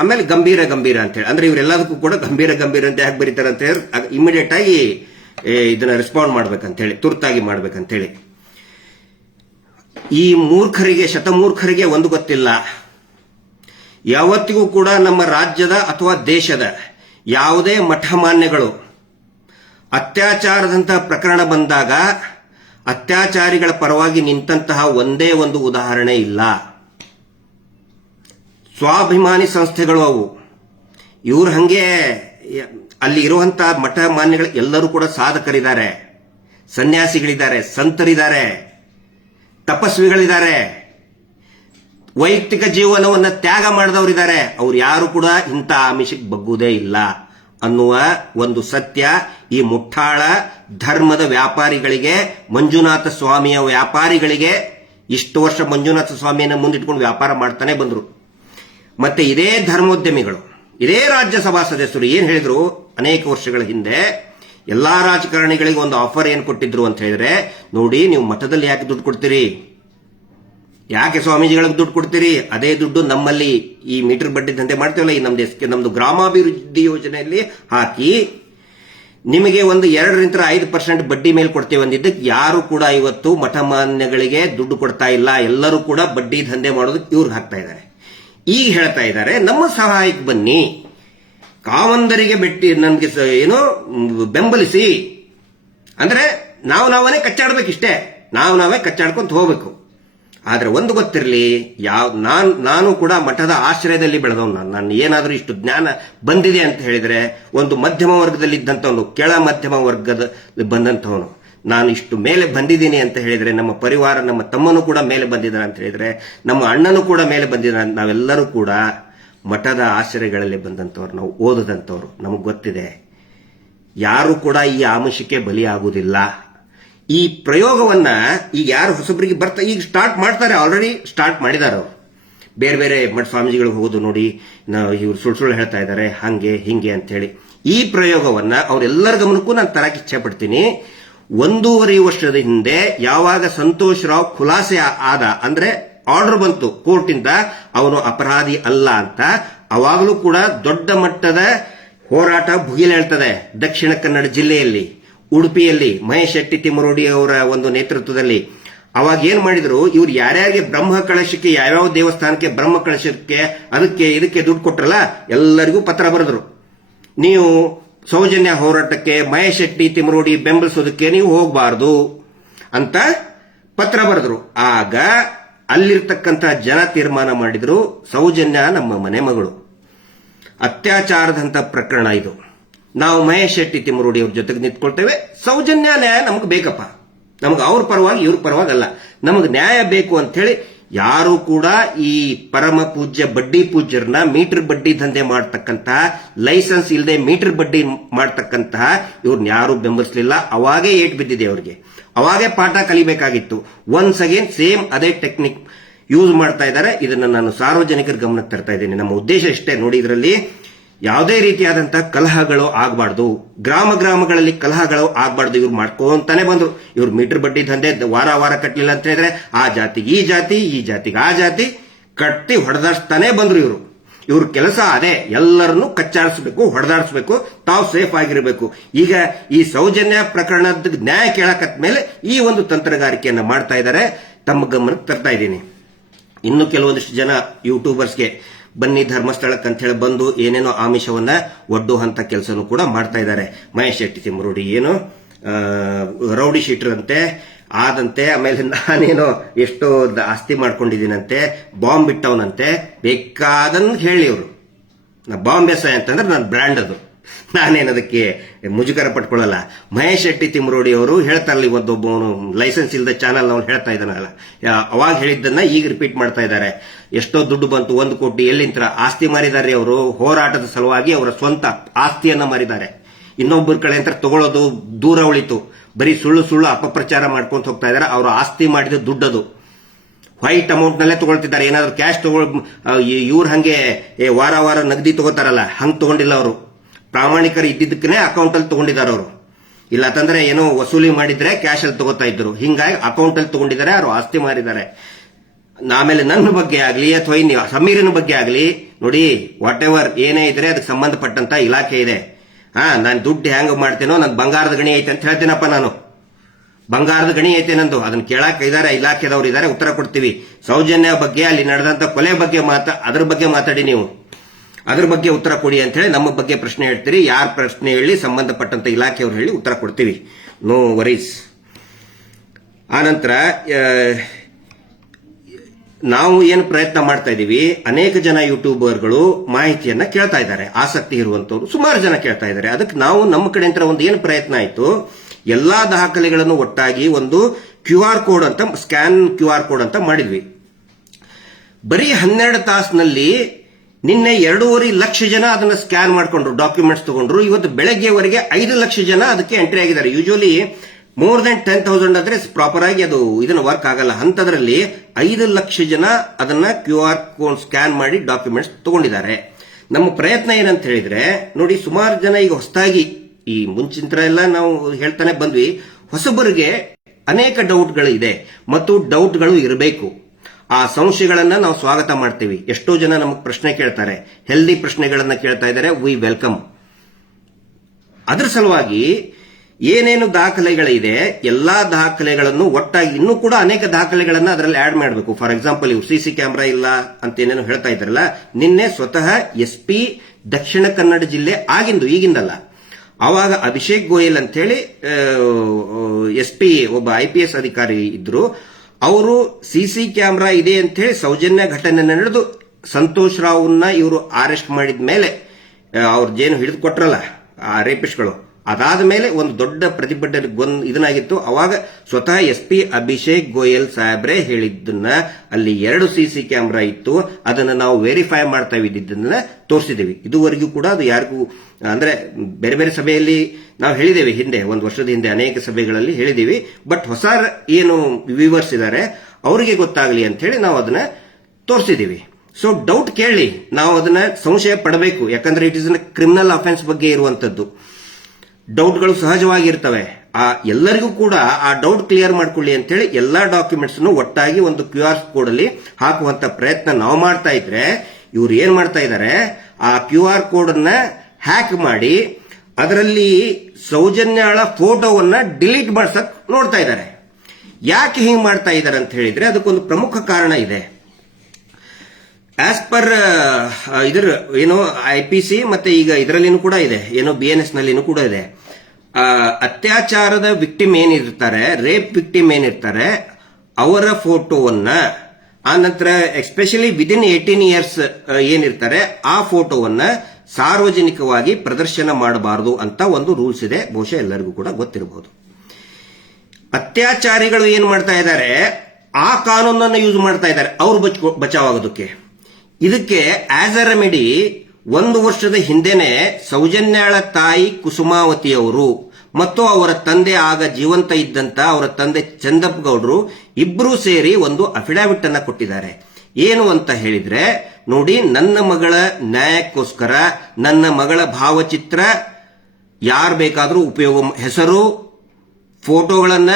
ಆಮೇಲೆ ಗಂಭೀರ ಅಂತ ಹೇಳಿ, ಅಂದ್ರೆ ಇವರೆಲ್ಲದಕ್ಕೂ ಕೂಡ ಗಂಭೀರ ಅಂತ ಯಾಕೆ ಬರೀತಾರೆ ಅಂತ ಹೇಳಿ ಇಮಿಡಿಯೇಟ್ ಆಗಿ ಇದನ್ನ ರೆಸ್ಪಾಂಡ್ ಮಾಡ್ಬೇಕಂತ ಹೇಳಿ, ತುರ್ತಾಗಿ ಮಾಡ್ಬೇಕಂತ ಹೇಳಿ. ಈ ಶತಮೂರ್ಖರಿಗೆ ಒಂದು ಗೊತ್ತಿಲ್ಲ. ಯಾವತ್ತಿಗೂ ಕೂಡ ನಮ್ಮ ರಾಜ್ಯದ ಅಥವಾ ದೇಶದ ಯಾವುದೇ ಮಠಮಾನ್ಯಗಳು ಅತ್ಯಾಚಾರದಂತಹ ಪ್ರಕರಣ ಬಂದಾಗ ಅತ್ಯಾಚಾರಿಗಳ ಪರವಾಗಿ ನಿಂತಹ ಒಂದೇ ಒಂದು ಉದಾಹರಣೆ ಇಲ್ಲ. ಸ್ವಾಭಿಮಾನಿ ಸಂಸ್ಥೆಗಳು ಅವು. ಇವ್ರು ಹಂಗೆ ಅಲ್ಲಿ ಇರುವಂತಹ ಮಠ ಮಾನ್ಯಗಳು ಎಲ್ಲರೂ ಕೂಡ ಸಾಧಕರಿದ್ದಾರೆ, ಸನ್ಯಾಸಿಗಳಿದ್ದಾರೆ, ಸಂತರಿದ್ದಾರೆ, ತಪಸ್ವಿಗಳಿದ್ದಾರೆ, ವೈಯಕ್ತಿಕ ಜೀವನವನ್ನ ತ್ಯಾಗ ಮಾಡಿದವರಿದ್ದಾರೆ. ಅವ್ರು ಯಾರು ಕೂಡ ಇಂಥ ಆಮಿಷಕ್ಕೆ ಬಗ್ಗುವುದೇ ಇಲ್ಲ ಅನ್ನುವ ಒಂದು ಸತ್ಯ ಈ ಮುಠಾಳ ಧರ್ಮದ ವ್ಯಾಪಾರಿಗಳಿಗೆ, ಮಂಜುನಾಥ ಸ್ವಾಮಿಯ ವ್ಯಾಪಾರಿಗಳಿಗೆ, ಇಷ್ಟು ವರ್ಷ ಮಂಜುನಾಥ ಸ್ವಾಮಿಯನ್ನು ಮುಂದಿಟ್ಕೊಂಡು ವ್ಯಾಪಾರ ಮಾಡ್ತಾನೆ ಬಂದ್ರು. ಮತ್ತೆ ಇದೇ ಧರ್ಮೋದ್ಯಮಿಗಳು, ಇದೇ ರಾಜ್ಯಸಭಾ ಸದಸ್ಯರು ಏನ್ ಹೇಳಿದ್ರು ಅನೇಕ ವರ್ಷಗಳ ಹಿಂದೆ, ಎಲ್ಲಾ ರಾಜಕಾರಣಿಗಳಿಗೆ ಒಂದು ಆಫರ್ ಏನ್ ಕೊಟ್ಟಿದ್ರು ಅಂತ ಹೇಳಿದ್ರೆ, ನೋಡಿ ನೀವು ಮಠದಲ್ಲಿ ಯಾಕೆ ದುಡ್ಡು ಕೊಡ್ತೀರಿ, ಯಾಕೆ ಸ್ವಾಮೀಜಿಗಳಿಗೆ ದುಡ್ಡು ಕೊಡ್ತೀರಿ, ಅದೇ ದುಡ್ಡು ನಮ್ಮಲ್ಲಿ ಈ ಮೀಟರ್ ಬಡ್ಡಿ ದಂಧೆ ಮಾಡ್ತೀವಲ್ಲ, ಈ ನಮ್ದು ಗ್ರಾಮಾಭಿವೃದ್ಧಿ ಯೋಜನೆಯಲ್ಲಿ ಹಾಕಿ ನಿಮಗೆ ಒಂದು 2-5% ಬಡ್ಡಿ ಮೇಲೆ ಕೊಡ್ತೇವೆ ಅಂದಿದ್ದಕ್ಕೆ ಯಾರು ಕೂಡ ಇವತ್ತು ಮಠ ಮಾನ್ಯಗಳಿಗೆ ದುಡ್ಡು ಕೊಡ್ತಾ ಇಲ್ಲ. ಎಲ್ಲರೂ ಕೂಡ ಬಡ್ಡಿ ದಂಧೆ ಮಾಡೋದಕ್ಕೆ ಇವ್ರಿಗೆ ಹಾಕ್ತಾ ಇದ್ದಾರೆ. ಈಗ ಹೇಳ್ತಾ ಇದ್ದಾರೆ ನಮ್ಮ ಸಹಾಯಕ್ಕೆ ಬನ್ನಿ, ಕಾವಂದರಿಗೆ ನಮ್ಗೆ ಏನು ಬೆಂಬಲಿಸಿ. ಅಂದ್ರೆ ನಾವೇ ಕಚ್ಚಾಡ್ಬೇಕಿಷ್ಟೇ, ನಾವೇ ಕಚ್ಚಾಡ್ಕೊಂತ ಹೋಗ್ಬೇಕು. ಆದ್ರೆ ಒಂದು ಗೊತ್ತಿರಲಿ, ನಾನು ಕೂಡ ಮಠದ ಆಶ್ರಯದಲ್ಲಿ ಬೆಳೆದವನು. ನಾನು ಏನಾದ್ರೂ ಇಷ್ಟು ಜ್ಞಾನ ಬಂದಿದೆ ಅಂತ ಹೇಳಿದ್ರೆ ಒಂದು ಮಧ್ಯಮ ವರ್ಗದಲ್ಲಿ ಇದ್ದಂಥವನು, ಕೆಳ ಮಧ್ಯಮ ವರ್ಗದ ಬಂದಂಥವನು. ನಾನು ಇಷ್ಟು ಮೇಲೆ ಬಂದಿದ್ದೀನಿ ಅಂತ ಹೇಳಿದ್ರೆ, ನಮ್ಮ ಪರಿವಾರ, ನಮ್ಮ ತಮ್ಮನು ಕೂಡ ಮೇಲೆ ಬಂದಿದ್ದಾನೆ ಅಂತ ಹೇಳಿದ್ರೆ, ನಮ್ಮ ಅಣ್ಣನೂ ಕೂಡ ಮೇಲೆ ಬಂದಿದ್ದಾನೆ. ನಾವೆಲ್ಲರೂ ಕೂಡ ಮಠದ ಆಶ್ರಯಗಳಲ್ಲಿ ಬಂದಂಥವ್ರು, ನಾವು ಓದದಂಥವ್ರು, ನಮಗೆ ಗೊತ್ತಿದೆ. ಯಾರು ಕೂಡ ಈ ಆಮಿಷಕ್ಕೆ ಬಲಿಯಾಗುವುದಿಲ್ಲ. ಈ ಪ್ರಯೋಗವನ್ನ ಈಗ ಯಾರು ಹೊಸಬರಿಗೆ ಈಗ ಸ್ಟಾರ್ಟ್ ಮಾಡ್ತಾರೆ, ಆಲ್ರೆಡಿ ಸ್ಟಾರ್ಟ್ ಮಾಡಿದ್ದಾರೆ ಅವರು. ಬೇರೆ ಮಠ ಸ್ವಾಮೀಜಿಗಳಿಗೆ ಹೋಗೋದು ನೋಡಿ, ಇವ್ರು ಸುಳ್ಳು ಹೇಳ್ತಾ ಇದ್ದಾರೆ, ಹಂಗೆ ಹಿಂಗೆ ಅಂತ ಹೇಳಿ. ಈ ಪ್ರಯೋಗವನ್ನ ಅವರೆಲ್ಲರ ಗಮನಕ್ಕೂ ನಾನು ತರಕ್ಕೆ ಇಚ್ಛೆ ಪಡ್ತೀನಿ. 1.5 ವರ್ಷದ ಹಿಂದೆ ಯಾವಾಗ ಸಂತೋಷ್ ರಾವ್ ಖುಲಾಸೆ ಆದ, ಅಂದ್ರೆ ಆರ್ಡರ್ ಬಂತು ಕೋರ್ಟಿಂದ ಅವನು ಅಪರಾಧಿ ಅಲ್ಲ ಅಂತ, ಅವಾಗಲೂ ಕೂಡ ದೊಡ್ಡ ಮಟ್ಟದ ಹೋರಾಟ ಭುಗಿಲೇಳ್ತದೆ ದಕ್ಷಿಣ ಕನ್ನಡ ಜಿಲ್ಲೆಯಲ್ಲಿ, ಉಡುಪಿಯಲ್ಲಿ ಮಹೇಶ್ ಶೆಟ್ಟಿ ತಿಮರೋಡಿ ಅವರ ಒಂದು ನೇತೃತ್ವದಲ್ಲಿ. ಅವಾಗ ಏನ್ ಮಾಡಿದ್ರು, ಇವ್ರು ಯಾರ್ಯಾರಿಗೆ ಬ್ರಹ್ಮ ಕಳಶಕ್ಕೆ, ಯಾವ್ಯಾವ ದೇವಸ್ಥಾನಕ್ಕೆ ಬ್ರಹ್ಮ ಕಳಶಕ್ಕೆ ಇದಕ್ಕೆ ದುಡ್ಡು ಕೊಟ್ರಲ್ಲ ಎಲ್ಲರಿಗೂ ಪತ್ರ ಬರೆದ್ರು. ನೀವು ಸೌಜನ್ಯ ಹೋರಾಟಕ್ಕೆ ಮಹೇಶ್ ಶೆಟ್ಟಿ ತಿಮರೋಡಿ ಬೆಂಬಲಿಸೋದಕ್ಕೆ ನೀವು ಹೋಗಬಾರದು ಅಂತ ಪತ್ರ ಬರೆದ್ರು. ಆಗ ಅಲ್ಲಿರ್ತಕ್ಕಂಥ ಜನ ತೀರ್ಮಾನ ಮಾಡಿದ್ರು, ಸೌಜನ್ಯ ನಮ್ಮ ಮನೆ ಮಗಳು, ಅತ್ಯಾಚಾರದಂತ ಪ್ರಕರಣ ಇದು, ನಾವು ಮಹೇಶ್ ಶೆಟ್ಟಿ ತಿಮರೋಡಿ ಅವ್ರ ಜೊತೆಗೆ ನಿಂತ್ಕೊಳ್ತೇವೆ, ಸೌಜನ್ಯ ನ್ಯಾಯ ನಮಗೆ ಬೇಕಪ್ಪ, ನಮಗೆ ಅವ್ರ ಪರವಾಗಿ ಇವ್ರ ಪರವಾಗಲ್ಲ, ನಮಗೆ ನ್ಯಾಯ ಬೇಕು ಅಂತ ಹೇಳಿ ಯಾರು ಕೂಡ ಈ ಪರಮ ಪೂಜ್ಯ ಬಡ್ಡಿ ಪೂಜ್ಯರನ್ನ ಮೀಟರ್ ಬಡ್ಡಿ ದಂಧೆ ಮಾಡ್ತಕ್ಕಂತಹ, ಲೈಸೆನ್ಸ್ ಇಲ್ಲದೆ ಮೀಟರ್ ಬಡ್ಡಿ ಮಾಡ್ತಕ್ಕಂತಹ ಇವ್ರನ್ನ ಯಾರು ಬೆಂಬಲಿಸಲಿಲ್ಲ. ಅವಾಗೇ ಏಟ್ ಬಿದ್ದಿದೆ ಅವ್ರಿಗೆ, ಅವಾಗೇ ಪಾಠ ಕಲಿಬೇಕಾಗಿತ್ತು. ಒನ್ಸ್ ಅಗೇನ್ ಸೇಮ್ ಅದೇ ಟೆಕ್ನಿಕ್ ಯೂಸ್ ಮಾಡ್ತಾ ಇದ್ದಾರೆ. ಇದನ್ನ ನಾನು ಸಾರ್ವಜನಿಕರ ಗಮನಕ್ಕೆ ತರ್ತಾ ಇದ್ದೀನಿ. ನಮ್ಮ ಉದ್ದೇಶ ಇಷ್ಟೇ ನೋಡಿ, ಇದರಲ್ಲಿ ಯಾವುದೇ ರೀತಿಯಾದಂತಹ ಕಲಹಗಳು ಆಗಬಾರ್ದು, ಗ್ರಾಮಗಳಲ್ಲಿ ಕಲಹಗಳು ಆಗಬಾರ್ದು. ಇವ್ರು ಮಾಡ್ಕೊಂತಾನೆ ಬಂದ್ರು. ಇವ್ರು ಮೀಟರ್ ಬಡ್ಡಿ ದಂಧೆ ವಾರ ಕಟ್ಟಲಿಲ್ಲ ಅಂತ ಹೇಳಿದ್ರೆ ಆ ಜಾತಿಗೆ ಈ ಜಾತಿ, ಈ ಜಾತಿಗೆ ಆ ಜಾತಿ ಕಟ್ಟಿ ಹೊಡೆದಾಡ್ಸ್ತಾನೆ ಬಂದ್ರು. ಇವ್ರ ಕೆಲಸ ಅದೇ, ಎಲ್ಲರನ್ನು ಕಚ್ಚಾಡಿಸ್ಬೇಕು, ಹೊಡೆದಾಡಿಸ್ಬೇಕು, ತಾವು ಸೇಫ್ ಆಗಿರಬೇಕು. ಈಗ ಈ ಸೌಜನ್ಯ ಪ್ರಕರಣದ ನ್ಯಾಯ ಕೇಳಕತ್ತ ಮೇಲೆ ಈ ಒಂದು ತಂತ್ರಗಾರಿಕೆಯನ್ನ ಮಾಡ್ತಾ ಇದ್ದಾರೆ. ತಮ್ಮ ಗಮನಕ್ಕೆ ತರ್ತಾ ಇದ್ದೀನಿ. ಇನ್ನು ಕೆಲವೊಂದಿಷ್ಟು ಜನ ಯೂಟ್ಯೂಬರ್ಸ್ಗೆ ಬನ್ನಿ ಧರ್ಮಸ್ಥಳಕ್ಕೆ ಅಂತ ಹೇಳಿ ಬಂದು ಏನೇನೋ ಆಮಿಷವನ್ನ ಒಡ್ಡುವಂತ ಕೆಲಸನೂ ಕೂಡ ಮಾಡ್ತಾ ಇದ್ದಾರೆ. ಮಹೇಶ್ ಶೆಟ್ಟಿ ತಿಮ್ಮರೋಡಿ ಏನು ರೌಡಿ ಶೀಟರ್ ಅಂತೆ ಆದಂತೆ, ಆಮೇಲೆ ನಾನೇನೋ ಎಷ್ಟೋ ಆಸ್ತಿ ಮಾಡ್ಕೊಂಡಿದ್ದೀನಂತೆ, ಬಾಂಬ್ ಬಿಟ್ಟವನಂತೆ, ಬೇಕಾದನ್ನು ಹೇಳಿ ಅವರು. ನಾ ಬಾಂಬ್ ಎಸ್ ಅಂತಂದ್ರೆ ನನ್ನ ಬ್ರ್ಯಾಂಡ್ ಅದು, ನಾನೇನದಕ್ಕೆ ಮುಜುಗರ ಪಟ್ಕೊಳ್ಳಲ್ಲ. ಮಹೇಶ್ ಶೆಟ್ಟಿ ತಿಮ್ಮರೋಡಿ ಅವರು ಹೇಳ್ತಾರಲ್ಲ, ಇವತ್ತೊಬ್ಬವನು ಲೈಸೆನ್ಸ್ ಇಲ್ಲದ ಚಾನಲ್ ಅವ್ನು ಹೇಳ್ತಾ ಇದ್ದಾನಲ್ಲ, ಅವಾಗ ಹೇಳಿದ್ದನ್ನ ಈಗ ರಿಪೀಟ್ ಮಾಡ್ತಾ ಇದ್ದಾರೆ. ಎಷ್ಟೋ ದುಡ್ಡು ಬಂತು, 1 ಕೋಟಿ ಎಲ್ಲಿಂತ ಆಸ್ತಿ ಮಾರಿದ್ದಾರೆ ಅವರು. ಹೋರಾಟದ ಸಲುವಾಗಿ ಅವರ ಸ್ವಂತ ಆಸ್ತಿಯನ್ನ ಮಾರಿದ್ದಾರೆ. ಇನ್ನೊಬ್ಬರ ಕಡೆ ಅಂತ ತಗೊಳ್ಳೋದು ದೂರ ಉಳಿತು. ಬರೀ ಸುಳ್ಳು ಅಪಪ್ರಚಾರ ಮಾಡ್ಕೊಂತ ಹೋಗ್ತಾ ಇದ್ದಾರೆ. ಅವರ ಆಸ್ತಿ ಮಾಡಿದ ದುಡ್ಡದು ವೈಟ್ ಅಮೌಂಟ್ ನಲ್ಲೇ ತಗೊಳ್ತಿದ್ದಾರೆ. ಏನಾದ್ರು ಕ್ಯಾಶ್ ಇವ್ರು ಹಂಗೆ ವಾರ ನಗದಿ ತಗೋತಾರಲ್ಲ, ಹಂಗ್ ತಗೊಂಡಿಲ್ಲ ಅವರು. ಪ್ರಾಮಾಣಿಕರು ಇದ್ದಿದ್ದಕ್ಕೇ ಅಕೌಂಟ್ ಅಲ್ಲಿ ತಗೊಂಡಿದ್ದಾರೆ ಅವರು. ಇಲ್ಲ ಅಂತಂದ್ರೆ ಏನೋ ವಸೂಲಿ ಮಾಡಿದ್ರೆ ಕ್ಯಾಶ್ ಅಲ್ಲಿ ತಗೋತಾ ಇದ್ರು. ಹಿಂಗಾಗಿ ಅಕೌಂಟ್ ಅಲ್ಲಿ ತಗೊಂಡಿದ್ದಾರೆ, ಅವರು ಆಸ್ತಿ ಮಾರಿದ್ದಾರೆ. ಆಮೇಲೆ ನನ್ನ ಬಗ್ಗೆ ಆಗ್ಲಿ ಅಥವಾ ಇನ್ನು ಸಮೀರಿನ ಬಗ್ಗೆ ಆಗ್ಲಿ ನೋಡಿ, ವಾಟ್ ಎವರ್ ಏನೇ ಇದ್ರೆ ಅದಕ್ಕೆ ಸಂಬಂಧಪಟ್ಟಂತ ಇಲಾಖೆ ಇದೆ. ನಾನು ದುಡ್ಡು ಹೆಂಗ್ ಮಾಡ್ತೇನೋ, ನನ್ ಬಂಗಾರದ ಗಣಿ ಐತೆ ಅಂತ ಹೇಳ್ತೇನಪ್ಪ. ನಾನು ಬಂಗಾರದ ಗಣಿ ಐತೆ ನಂದು, ಅದನ್ನ ಕೇಳಕ್ ಇದಾರೆ, ಇಲಾಖೆದವ್ರು ಇದಾರೆ, ಉತ್ತರ ಕೊಡ್ತೀವಿ. ಸೌಜನ್ಯ ಬಗ್ಗೆ, ಅಲ್ಲಿ ನಡೆದಂತ ಕೊಲೆ ಬಗ್ಗೆ ಅದ್ರ ಬಗ್ಗೆ ಮಾತಾಡಿ, ನೀವು ಅದ್ರ ಬಗ್ಗೆ ಉತ್ತರ ಕೊಡಿ ಅಂತ ಹೇಳಿ ನಮ್ಮ ಬಗ್ಗೆ ಪ್ರಶ್ನೆ ಹೇಳ್ತೀರಿ. ಯಾರ ಪ್ರಶ್ನೆ ಹೇಳಿ, ಸಂಬಂಧಪಟ್ಟಂತ ಇಲಾಖೆಯವ್ರು ಹೇಳಿ ಉತ್ತರ ಕೊಡ್ತೀವಿ, ನೋ ವರೀಸ್. ಆನಂತರ ನಾವು ಏನು ಪ್ರಯತ್ನ ಮಾಡ್ತಾ ಇದೀವಿ, ಅನೇಕ ಜನ ಯೂಟ್ಯೂಬರ್ಗಳು ಮಾಹಿತಿಯನ್ನ ಕೇಳ್ತಾ ಇದ್ದಾರೆ, ಆಸಕ್ತಿ ಇರುವಂತವ್ರು ಸುಮಾರು ಜನ ಕೇಳ್ತಾ ಇದ್ದಾರೆ. ಅದಕ್ಕೆ ನಾವು ನಮ್ಮ ಕಡೆಯಿಂದ ಒಂದು ಏನು ಪ್ರಯತ್ನ ಆಯ್ತು, ಎಲ್ಲಾ ದಾಖಲೆಗಳನ್ನು ಒಟ್ಟಾಗಿ ಒಂದು QR ಕೋಡ್ ಅಂತ, ಸ್ಕ್ಯಾನ್ QR ಕೋಡ್ ಅಂತ ಮಾಡಿದ್ವಿ. ಬರೀ 12 ತಾಸಿನಲ್ಲಿ ನಿನ್ನೆ 2.5 ಲಕ್ಷ ಜನ ಅದನ್ನ ಸ್ಕ್ಯಾನ್ ಮಾಡ್ಕೊಂಡ್ರು, ಡಾಕ್ಯುಮೆಂಟ್ಸ್ ತಗೊಂಡ್ರು. ಇವತ್ತು ಬೆಳಗ್ಗೆವರೆಗೆ 5 ಲಕ್ಷ ಜನ ಅದಕ್ಕೆ ಎಂಟ್ರಿ ಆಗಿದ್ದಾರೆ. ಯೂಶುವಲಿ ಮೋರ್ ದನ್ 10,000 ಆದ್ರೆ ಪ್ರಾಪರ್ ಆಗಿ ಅದು ಇದನ್ನ ವರ್ಕ್ ಆಗಲ್ಲ. ಅಂತದ್ರಲ್ಲಿ 5 ಲಕ್ಷ ಜನ ಅದನ್ನ QR ಕೋಡ್ ಸ್ಕ್ಯಾನ್ ಮಾಡಿ ಡಾಕ್ಯುಮೆಂಟ್ಸ್ ತಗೊಂಡಿದ್ದಾರೆ. ನಮ್ಮ ಪ್ರಯತ್ನ ಏನಂತ ಹೇಳಿದ್ರೆ ನೋಡಿ, ಸುಮಾರು ಜನ ಈಗ ಹೊಸದಾಗಿ, ಈ ಮುಂಚಿನ ಎಲ್ಲ ನಾವು ಹೇಳ್ತಾನೆ ಬಂದ್ವಿ, ಹೊಸಬರಿಗೆ ಅನೇಕ ಡೌಟ್ಗಳು ಇದೆ ಮತ್ತು ಡೌಟ್ಗಳು ಇರಬೇಕು. ಆ ಸಂಶಯಗಳನ್ನ ನಾವು ಸ್ವಾಗತ ಮಾಡ್ತೀವಿ. ಎಷ್ಟೋ ಜನ ನಮಗೆ ಪ್ರಶ್ನೆ ಕೇಳ್ತಾರೆ, ಹೆಲ್ದಿ ಪ್ರಶ್ನೆಗಳನ್ನ ಕೇಳ್ತಾ ಇದ್ದಾರೆ, ವಿ ವೆಲ್ಕಮ್. ಅದರ ಸಲುವಾಗಿ ಏನೇನು ದಾಖಲೆಗಳಿದೆ ಎಲ್ಲಾ ದಾಖಲೆಗಳನ್ನು ಒಟ್ಟಾಗಿ, ಇನ್ನೂ ಕೂಡ ಅನೇಕ ದಾಖಲೆಗಳನ್ನ ಅದರಲ್ಲಿ ಆಡ್ ಮಾಡಬೇಕು. ಫಾರ್ ಎಕ್ಸಾಂಪಲ್, ಇವು ಸಿಸಿ ಕ್ಯಾಮೆರಾ ಇಲ್ಲ ಅಂತ ಏನೇನು ಹೇಳ್ತಾ ಇದ್ರಲ್ಲ, ನಿನ್ನೆ ಸ್ವತಃ SP ದಕ್ಷಿಣ ಕನ್ನಡ ಜಿಲ್ಲೆ ಆಗಿಂದು, ಈಗಿಂದಲ್ಲ, ಅವಾಗ ಅಭಿಷೇಕ್ ಗೋಯಲ್ ಅಂತ ಹೇಳಿ SP ಒಬ್ಬ IPS ಅಧಿಕಾರಿ ಇದ್ರು. ಅವರು ಸಿಸಿ ಕ್ಯಾಮೆರಾ ಇದೆ ಅಂತ ಹೇಳಿ ಸೌಜನ್ಯ ಘಟನೆ ನಡೆದು ಸಂತೋಷ್ ರಾವ್ನ ಇವರು ಅರೆಸ್ಟ್ ಮಾಡಿದ ಮೇಲೆ, ಅವ್ರದ್ದೇನು ಹಿಡಿದು ಕೊಟ್ರಲ್ಲ ಆ ರೇಪಿಸ್ಟ್ಗಳು, ಅದಾದ ಮೇಲೆ ಒಂದು ದೊಡ್ಡ ಪ್ರತಿಭಟನೆ ಇದನ್ನಾಗಿತ್ತು. ಅವಾಗ ಸ್ವತಃ SP ಅಭಿಷೇಕ್ ಗೋಯಲ್ ಸಾಹೇಬ್ರೆ ಹೇಳಿದ್ದನ್ನ, ಅಲ್ಲಿ 2 ಸಿಸಿ ಕ್ಯಾಮೆರಾ ಇತ್ತು, ಅದನ್ನ ನಾವು ವೆರಿಫೈ ಮಾಡ್ತಾ ಇದ್ದಿದ್ದನ್ನ ತೋರಿಸಿದ್ದೀವಿ. ಇದುವರೆಗೂ ಕೂಡ ಅದು ಯಾರಿಗೂ, ಅಂದ್ರೆ ಬೇರೆ ಬೇರೆ ಸಭೆಯಲ್ಲಿ ನಾವು ಹೇಳಿದ್ದೇವೆ, ಹಿಂದೆ 1 ವರ್ಷದ ಹಿಂದೆ ಅನೇಕ ಸಭೆಗಳಲ್ಲಿ ಹೇಳಿದ್ದೀವಿ. ಬಟ್ ಹೊಸ ಏನು ವ್ಯೂವರ್ಸ್ ಇದ್ದಾರೆ ಅವರಿಗೆ ಗೊತ್ತಾಗಲಿ ಅಂತ ಹೇಳಿ ನಾವು ಅದನ್ನ ತೋರಿಸಿದ್ದೀವಿ. ಸೊ ಡೌಟ್ ಕೇಳಿ, ನಾವು ಅದನ್ನ ಸಂಶಯ ಪಡಬೇಕು. ಯಾಕಂದ್ರೆ ಇಟ್ ಇಸ್ ಕ್ರಿಮಿನಲ್ ಅಫೆನ್ಸ್ ಬಗ್ಗೆ ಇರುವಂತದ್ದು. ಡೌಟ್ಗಳು ಸಹಜವಾಗಿರ್ತವೆ. ಎಲ್ಲರಿಗೂ ಕೂಡ ಆ ಡೌಟ್ ಕ್ಲಿಯರ್ ಮಾಡ್ಕೊಳ್ಳಿ ಅಂತ ಹೇಳಿ ಎಲ್ಲಾ ಡಾಕ್ಯುಮೆಂಟ್ಸ್ ಒಟ್ಟಾಗಿ ಒಂದು QR ಕೋಡ್ ಅಲ್ಲಿ ಹಾಕುವಂತ ಪ್ರಯತ್ನ ನಾವು ಮಾಡ್ತಾ ಇದ್ರೆ, ಇವ್ರು ಏನ್ ಮಾಡ್ತಾ ಇದ್ದಾರೆ, ಆ QR ಕೋಡ್ ಅನ್ನ ಹ್ಯಾಕ್ ಮಾಡಿ ಅದರಲ್ಲಿ ಸೌಜನ್ಯಾಳ ಫೋಟೋವನ್ನ ಡಿಲೀಟ್ ಮಾಡ್ಸಕ್ ನೋಡ್ತಾ ಇದ್ದಾರೆ. ಯಾಕೆ ಹಿಂಗ್ ಮಾಡ್ತಾ ಇದ್ದಾರೆ ಅಂತ ಹೇಳಿದ್ರೆ ಅದಕ್ಕೊಂದು ಪ್ರಮುಖ ಕಾರಣ ಇದೆ. ಆಸ್ ಪರ್ ಇದರ ಏನೋ IPC ಮತ್ತೆ ಈಗ ಇದರಲ್ಲಿನೂ ಕೂಡ ಇದೆ, ಏನೋ BNS ನಲ್ಲಿನೂ ಕೂಡ ಇದೆ. ಅತ್ಯಾಚಾರದ ವಿಕ್ಟಿಮ್ ಏನಿರ್ತಾರೆ, ರೇಪ್ ವಿಕ್ಟಿಮ್ ಏನಿರ್ತಾರೆ, ಅವರ ಫೋಟೋವನ್ನ, ಆ ನಂತರ ಎಸ್ಪೆಷಲಿ ವಿದಿನ್ 18 ಇಯರ್ಸ್ ಏನಿರ್ತಾರೆ, ಆ ಫೋಟೋವನ್ನ ಸಾರ್ವಜನಿಕವಾಗಿ ಪ್ರದರ್ಶನ ಮಾಡಬಾರದು ಅಂತ ಒಂದು ರೂಲ್ಸ್ ಇದೆ. ಬಹುಶಃ ಎಲ್ಲರಿಗೂ ಕೂಡ ಗೊತ್ತಿರಬಹುದು. ಅತ್ಯಾಚಾರಿಗಳು ಏನ್ ಮಾಡ್ತಾ ಇದ್ದಾರೆ, ಆ ಕಾನೂನನ್ನು ಯೂಸ್ ಮಾಡ್ತಾ ಇದ್ದಾರೆ ಅವರು ಬಚಾವಾಗೋದಕ್ಕೆ. ಇದಕ್ಕೆ ಆಸ್ ಅ ರೆಮಿಡಿ 1 ವರ್ಷದ ಹಿಂದೆನೆ ಸೌಜನ್ಯಾಳ ತಾಯಿ ಕುಸುಮಾವತಿಯವರು ಮತ್ತು ಅವರ ತಂದೆ, ಆಗ ಜೀವಂತ ಇದ್ದಂತ ಅವರ ತಂದೆ ಚಂದಪ್ಪ ಗೌಡ್ರು ಇಬ್ರು ಸೇರಿ ಒಂದು ಅಫಿಡವಿಟ್ ಅನ್ನ ಕೊಟ್ಟಿದ್ದಾರೆ. ಏನು ಅಂತ ಹೇಳಿದ್ರೆ ನೋಡಿ, ನನ್ನ ಮಗಳ ನ್ಯಾಯಕ್ಕೋಸ್ಕರ ನನ್ನ ಮಗಳ ಭಾವಚಿತ್ರ ಯಾರು ಬೇಕಾದರೂ ಉಪಯೋಗ, ಹೆಸರು, ಫೋಟೋಗಳನ್ನ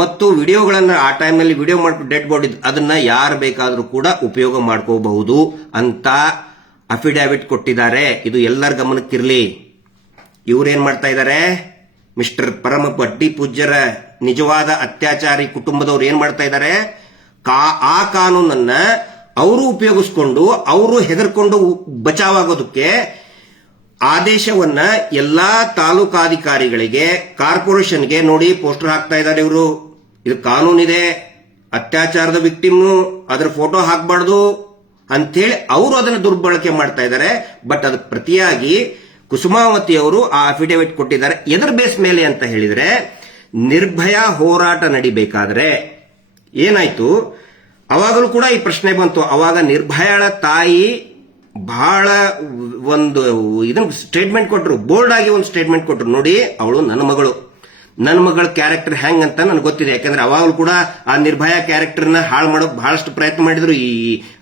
ಮತ್ತು ವಿಡಿಯೋಗಳನ್ನ, ಆ ಟೈಮ್ನಲ್ಲಿ ವಿಡಿಯೋ ಮಾಡ್ಬಿಟ್ಟು ಡೆಡ್ ಬಾಡಿ ಅದನ್ನ ಯಾರು ಬೇಕಾದರೂ ಕೂಡ ಉಪಯೋಗ ಮಾಡ್ಕೋಬಹುದು ಅಂತ ಅಫಿಡಾವಿಟ್ ಕೊಟ್ಟಿದ್ದಾರೆ. ಇದು ಎಲ್ಲರ ಗಮನಕ್ಕಿರಲಿ. ಇವ್ರೇನ್ ಮಾಡ್ತಾ ಇದ್ದಾರೆ, ಮಿಸ್ಟರ್ ಪರಮ ಬಡ್ಡಿ ಪೂಜ್ಯರ ನಿಜವಾದ ಅತ್ಯಾಚಾರಿ ಕುಟುಂಬದವ್ರು ಏನ್ ಮಾಡ್ತಾ ಇದ್ದಾರೆ, ಆ ಕಾನೂನನ್ನ ಅವರು ಉಪಯೋಗಿಸ್ಕೊಂಡು ಅವರು ಹೆದರ್ಕೊಂಡು ಬಚಾವಾಗೋದಕ್ಕೆ ಆದೇಶವನ್ನ ಎಲ್ಲಾ ತಾಲೂಕಾಧಿಕಾರಿಗಳಿಗೆ, ಕಾರ್ಪೊರೇಷನ್ಗೆ ನೋಡಿ ಪೋಸ್ಟರ್ ಹಾಕ್ತಾ ಇದ್ದಾರೆ. ಇವರು ಇದು ಕಾನೂನಿದೆ, ಅತ್ಯಾಚಾರದ ವಿಕ್ಟಿಮ್ ಅದ್ರ ಫೋಟೋ ಹಾಕಬಾರ್ದು ಅಂತೇಳಿ ಅವರು ಅದನ್ನು ದುರ್ಬಳಕೆ ಮಾಡ್ತಾ ಇದ್ದಾರೆ. ಬಟ್ ಅದಕ್ಕೆ ಪ್ರತಿಯಾಗಿ ಕುಸುಮಾವತಿ ಅವರು ಆ ಅಫಿಡೇವಿಟ್ ಕೊಟ್ಟಿದ್ದಾರೆ. ಎದರ ಬೇಸ್ ಮೇಲೆ ಅಂತ ಹೇಳಿದ್ರೆ, ನಿರ್ಭಯ ಹೋರಾಟ ನಡಿಬೇಕಾದ್ರೆ ಏನಾಯ್ತು, ಅವಾಗಲೂ ಕೂಡ ಈ ಪ್ರಶ್ನೆ ಬಂತು. ಅವಾಗ ನಿರ್ಭಯಳ ತಾಯಿ ಬಹಳ ಒಂದು ಇದನ್ನ ಸ್ಟೇಟ್ಮೆಂಟ್ ಕೊಟ್ಟರು, ಬೋಲ್ಡ್ ಆಗಿ ಒಂದು ಸ್ಟೇಟ್ಮೆಂಟ್ ಕೊಟ್ಟರು. ನೋಡಿ, ಅವಳು ನನ್ನ ಮಗಳ ಕ್ಯಾರೆಕ್ಟರ್ ಹೆಂಗ್ ಅಂತ ನನಗೆ ಗೊತ್ತಿದೆ. ಯಾಕಂದ್ರೆ ಅವಾಗಲೂ ಕೂಡ ಆ ನಿರ್ಭಯ ಕ್ಯಾರೆಕ್ಟರ್ನ ಹಾಳು ಮಾಡೋಕ್ ಬಹಳಷ್ಟು ಪ್ರಯತ್ನ ಮಾಡಿದ್ರು. ಈ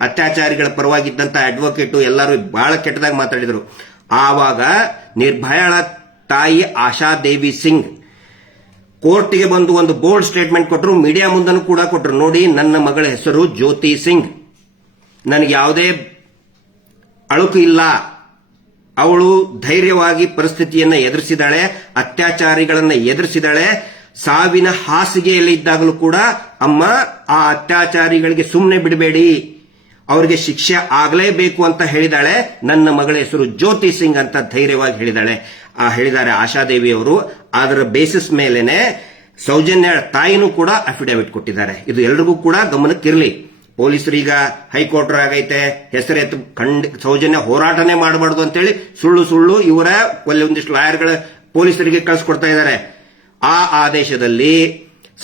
ಅತ್ಯಾಚಾರಿಗಳ ಪರವಾಗಿದ್ದಂತ ಅಡ್ವೊಕೇಟು ಎಲ್ಲರೂ ಬಹಳ ಕೆಟ್ಟದಾಗಿ ಮಾತಾಡಿದ್ರು. ಆವಾಗ ನಿರ್ಭಯಳ ತಾಯಿ ಆಶಾದೇವಿ ಸಿಂಗ್ ಕೋರ್ಟಿಗೆ ಬಂದು ಒಂದು ಬೋಲ್ಡ್ ಸ್ಟೇಟ್ಮೆಂಟ್ ಕೊಟ್ಟರು. ಮೀಡಿಯಾ ಮುಂದನ್ನು ಕೂಡ ಕೊಟ್ಟರು. ನೋಡಿ, ನನ್ನ ಮಗಳ ಹೆಸರು ಜ್ಯೋತಿ ಸಿಂಗ್, ನನಗೆ ಯಾವುದೇ ಅಳುಕು ಇಲ್ಲ, ಅವಳು ಧೈರ್ಯವಾಗಿ ಪರಿಸ್ಥಿತಿಯನ್ನ ಎದುರಿಸಿದಾಳೆ, ಅತ್ಯಾಚಾರಿಗಳನ್ನ ಎದುರಿಸಿದಾಳೆ. ಸಾವಿನ ಹಾಸಿಗೆಯಲ್ಲಿ ಇದ್ದಾಗಲೂ ಕೂಡ ಅಮ್ಮ, ಆ ಅತ್ಯಾಚಾರಿಗಳಿಗೆ ಸುಮ್ಮನೆ ಬಿಡಬೇಡಿ, ಅವರಿಗೆ ಶಿಕ್ಷೆ ಆಗಲೇಬೇಕು ಅಂತ ಹೇಳಿದಾಳೆ. ನನ್ನ ಮಗಳ ಹೆಸರು ಜ್ಯೋತಿ ಸಿಂಗ್ ಅಂತ ಧೈರ್ಯವಾಗಿ ಹೇಳಿದ್ದಾರೆ ಆಶಾದೇವಿ ಅವರು. ಅದರ ಬೇಸಿಸ್ ಮೇಲೆನೆ ಸೌಜನ್ಯ ತಾಯಿನೂ ಕೂಡ ಅಫಿಡೇವಿಟ್ ಕೊಟ್ಟಿದ್ದಾರೆ. ಇದು ಎಲ್ರಿಗೂ ಕೂಡ ಗಮನಕ್ಕಿರಲಿ. ಪೊಲೀಸರೀಗ ಹೈಕೋರ್ಟ್ ಆಗೈತೆ, ಹೆಸರೆತ್ತು ಸೌಜನ್ಯ ಹೋರಾಟನೇ ಮಾಡಬಾರ್ದು ಅಂತೇಳಿ ಸುಳ್ಳು ಇವರ ಒಂದಿಷ್ಟು ಲಾಯರ್ಗಳ ಪೊಲೀಸರಿಗೆ ಕಳಿಸ್ಕೊಡ್ತಾ ಇದ್ದಾರೆ. ಆ ಆದೇಶದಲ್ಲಿ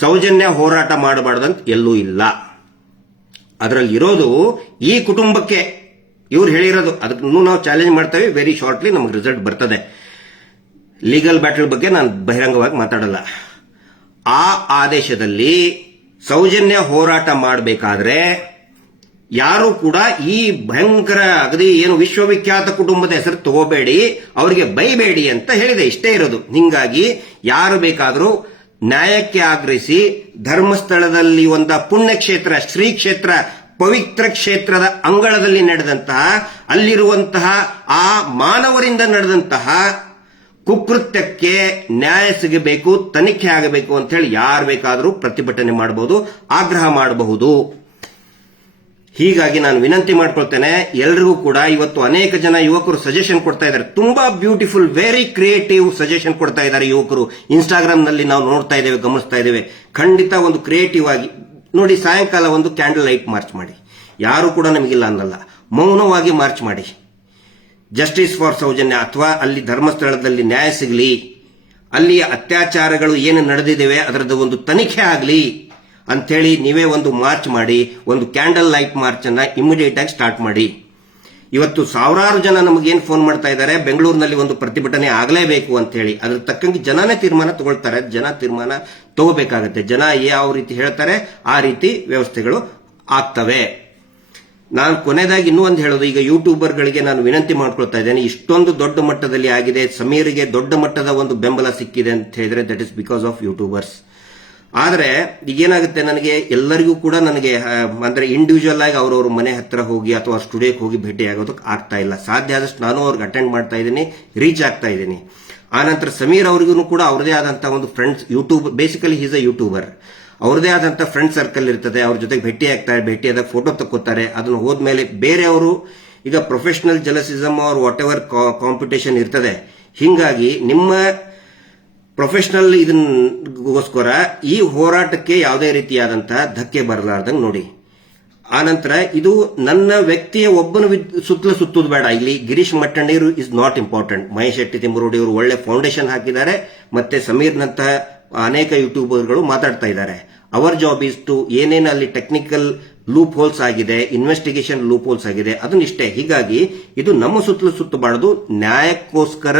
ಸೌಜನ್ಯ ಹೋರಾಟ ಮಾಡಬಾರ್ದು ಅಂತ ಎಲ್ಲೂ ಇಲ್ಲ. ಅದರಲ್ಲಿ ಇರೋದು ಈ ಕುಟುಂಬಕ್ಕೆ ಇವ್ರು ಹೇಳಿರೋದು. ಅದನ್ನು ನಾವು ಚಾಲೆಂಜ್ ಮಾಡ್ತೇವೆ. ವೆರಿ ಶಾರ್ಟ್ಲಿ ನಮಗೆ ರಿಸಲ್ಟ್ ಬರ್ತದೆ. ಲೀಗಲ್ ಬ್ಯಾಟಲ್ ಬಗ್ಗೆ ನಾನು ಬಹಿರಂಗವಾಗಿ ಮಾತಾಡಲ್ಲ. ಆ ಆದೇಶದಲ್ಲಿ ಸೌಜನ್ಯ ಹೋರಾಟ ಮಾಡಬೇಕಾದ್ರೆ ಯಾರು ಕೂಡ ಈ ಭಯಂಕರ ಅಗದಿ ಏನು ವಿಶ್ವವಿಖ್ಯಾತ ಕುಟುಂಬದ ಹೆಸರು ತಗೋಬೇಡಿ, ಅವರಿಗೆ ಬೈಬೇಡಿ ಅಂತ ಹೇಳಿದೆ. ಇಷ್ಟೇ ಇರೋದು. ಹಿಂಗಾಗಿ ಯಾರು ಬೇಕಾದರೂ ನ್ಯಾಯಕ್ಕೆ ಆಗ್ರಹಿಸಿ ಧರ್ಮಸ್ಥಳದಲ್ಲಿ ಒಂದು ಪುಣ್ಯಕ್ಷೇತ್ರ, ಶ್ರೀ ಕ್ಷೇತ್ರ, ಪವಿತ್ರ ಕ್ಷೇತ್ರದ ಅಂಗಳದಲ್ಲಿ ನಡೆದಂತಹ, ಅಲ್ಲಿರುವಂತಹ ಆ ಮಾನವರಿಂದ ನಡೆದಂತಹ ಕುಕೃತ್ಯಕ್ಕೆ ನ್ಯಾಯ ಸಿಗಬೇಕು, ತನಿಖೆ ಆಗಬೇಕು ಅಂತ ಹೇಳಿ ಯಾರು ಬೇಕಾದರೂ ಪ್ರತಿಭಟನೆ ಮಾಡಬಹುದು, ಆಗ್ರಹ ಮಾಡಬಹುದು. ಹೀಗಾಗಿ ನಾನು ವಿನಂತಿ ಮಾಡ್ಕೊಳ್ತೇನೆ ಎಲ್ರಿಗೂ ಕೂಡ. ಇವತ್ತು ಅನೇಕ ಜನ ಯುವಕರು ಸಜೆಷನ್ ಕೊಡ್ತಾ ಇದ್ದಾರೆ. ತುಂಬಾ ಬ್ಯೂಟಿಫುಲ್, ವೆರಿ ಕ್ರಿಯೇಟಿವ್ ಸಜೆಷನ್ ಕೊಡ್ತಾ ಇದ್ದಾರೆ ಯುವಕರು. ಇನ್ಸ್ಟಾಗ್ರಾಮ್ ನಲ್ಲಿ ನಾವು ನೋಡ್ತಾ ಇದ್ದೇವೆ, ಗಮನಿಸ್ತಾ ಇದ್ದೇವೆ. ಖಂಡಿತ ಒಂದು ಕ್ರಿಯೇಟಿವ್ ಆಗಿ ನೋಡಿ, ಸಾಯಂಕಾಲ ಒಂದು ಕ್ಯಾಂಡಲ್ ಲೈಟ್ ಮಾರ್ಚ್ ಮಾಡಿ. ಯಾರು ಕೂಡ ನಮಗಿಲ್ಲ ಅನ್ನಲ್ಲ, ಮೌನವಾಗಿ ಮಾರ್ಚ್ ಮಾಡಿ. ಜಸ್ಟಿಸ್ ಫಾರ್ ಸೌಜನ್ಯ, ಅಥವಾ ಅಲ್ಲಿ ಧರ್ಮಸ್ಥಳದಲ್ಲಿ ನ್ಯಾಯ ಸಿಗಲಿ, ಅಲ್ಲಿ ಅತ್ಯಾಚಾರಗಳು ಏನು ನಡೆದಿದ್ದೇವೆ ಅದರದ್ದು ಒಂದು ತನಿಖೆ ಆಗಲಿ ಅಂಥೇಳಿ ನೀವೇ ಒಂದು ಮಾರ್ಚ್ ಮಾಡಿ, ಒಂದು ಕ್ಯಾಂಡಲ್ ಲೈಟ್ ಮಾರ್ಚ್ ಅನ್ನ ಇಮಿಡಿಯೇಟ್ ಆಗಿ ಸ್ಟಾರ್ಟ್ ಮಾಡಿ. ಇವತ್ತು ಸಾವಿರಾರು ಜನ ನಮಗೇನು ಫೋನ್ ಮಾಡ್ತಾ ಇದ್ದಾರೆ, ಬೆಂಗಳೂರಿನಲ್ಲಿ ಒಂದು ಪ್ರತಿಭಟನೆ ಆಗಲೇಬೇಕು ಅಂತ ಹೇಳಿ. ಅದ್ರ ತಕ್ಕಂಗೆ ಜನನೇ ತೀರ್ಮಾನ ತಗೊಳ್ತಾರೆ. ಜನ ತೀರ್ಮಾನ ತಗೋಬೇಕಾಗತ್ತೆ. ಜನ ಯಾವ ರೀತಿ ಹೇಳ್ತಾರೆ ಆ ರೀತಿ ವ್ಯವಸ್ಥೆಗಳು ಆಗ್ತವೆ. ನಾನು ಕೊನೆಯದಾಗಿ ಇನ್ನೂ ಒಂದು ಹೇಳೋದು, ಈಗ ಯೂಟ್ಯೂಬರ್ಗಳಿಗೆ ನಾನು ವಿನಂತಿ ಮಾಡ್ಕೊಳ್ತಾ ಇದ್ದೇನೆ. ಇಷ್ಟೊಂದು ದೊಡ್ಡ ಮಟ್ಟದಲ್ಲಿ ಆಗಿದೆ, ಸಮೀರ್ಗೆ ದೊಡ್ಡ ಮಟ್ಟದ ಒಂದು ಬೆಂಬಲ ಸಿಕ್ಕಿದೆ ಅಂತ ಹೇಳಿದ್ರೆ that is because of YouTubers. ಆದರೆ ಈಗೇನಾಗುತ್ತೆ, ನನಗೆ ಎಲ್ಲರಿಗೂ ಕೂಡ ನನಗೆ ಅಂದ್ರೆ ಇಂಡಿವಿಜುವಲ್ ಆಗಿ ಅವರವ್ರ ಮನೆ ಹತ್ರ ಹೋಗಿ ಅಥವಾ ಸ್ಟುಡಿಯೋಕ್ಕೆ ಹೋಗಿ ಭೇಟಿ ಆಗೋದಕ್ಕೆ ಆಗ್ತಾ ಇಲ್ಲ. ಸಾಧ್ಯ ಆದಷ್ಟು ನಾನು ಅವ್ರಿಗೆ ಅಟೆಂಡ್ ಮಾಡ್ತಾ ಇದ್ದೀನಿ, ರೀಚ್ ಆಗ್ತಾ ಇದ್ದೀನಿ. ಆನಂತರ ಸಮೀರ್ ಅವ್ರಿಗೂ ಕೂಡ ಅವ್ರದೇ ಆದಂತಹ ಒಂದು friends, YouTube basically is a YouTuber, ಅವ್ರದೇ ಆದಂತಹ ಫ್ರೆಂಡ್ ಸರ್ಕಲ್ ಇರ್ತದೆ. ಅವ್ರ ಜೊತೆಗೆ ಭೇಟಿಯಾದಾಗ ಫೋಟೋ ತಕ್ಕೋತಾರೆ. ಅದನ್ನು ಹೋದ್ಮೇಲೆ ಬೇರೆಯವರು ಈಗ professional jealousism or whatever competition ಇರ್ತದೆ. ಹಿಂಗಾಗಿ ನಿಮ್ಮ ಪ್ರೊಫೆಷನಲ್ ಇದನ್ಗೋಸ್ಕರ ಈ ಹೋರಾಟಕ್ಕೆ ಯಾವುದೇ ರೀತಿಯಾದಂತಹ ಧಕ್ಕೆ ಬರಲಾರ್ದಂಗೆ ನೋಡಿ. ಆನಂತರ ಇದು ನನ್ನ ವ್ಯಕ್ತಿಯ ಒಬ್ಬನ ಸುತ್ತುದು ಬೇಡ. ಇಲ್ಲಿ Girish Mattannavar is not important. Mahesh Shetty Timarodi ಅವರು ಒಳ್ಳೆ ಫೌಂಡೇಶನ್ ಹಾಕಿದ್ದಾರೆ. ಮತ್ತೆ ಸಮೀರ್ನಂತಹ ಅನೇಕ ಯೂಟ್ಯೂಬರ್ಗಳು ಮಾತಾಡ್ತಾ ಇದ್ದಾರೆ. ಅವರ್ ಜಾಬ್ ಇಸ್ ಟು ಏನೇನು ಅಲ್ಲಿ ಟೆಕ್ನಿಕಲ್ ಲೂಪ್ ಹೋಲ್ಸ್ ಆಗಿದೆ, ಇನ್ವೆಸ್ಟಿಗೇಷನ್ ಲೂಪ್ ಹೋಲ್ಸ್ ಆಗಿದೆ, ಅದನ್ನಿಷ್ಟೇ. ಹೀಗಾಗಿ ಇದು ನಮ್ಮ ಸುತ್ತಬಾರದು, ನ್ಯಾಯಕ್ಕೋಸ್ಕರ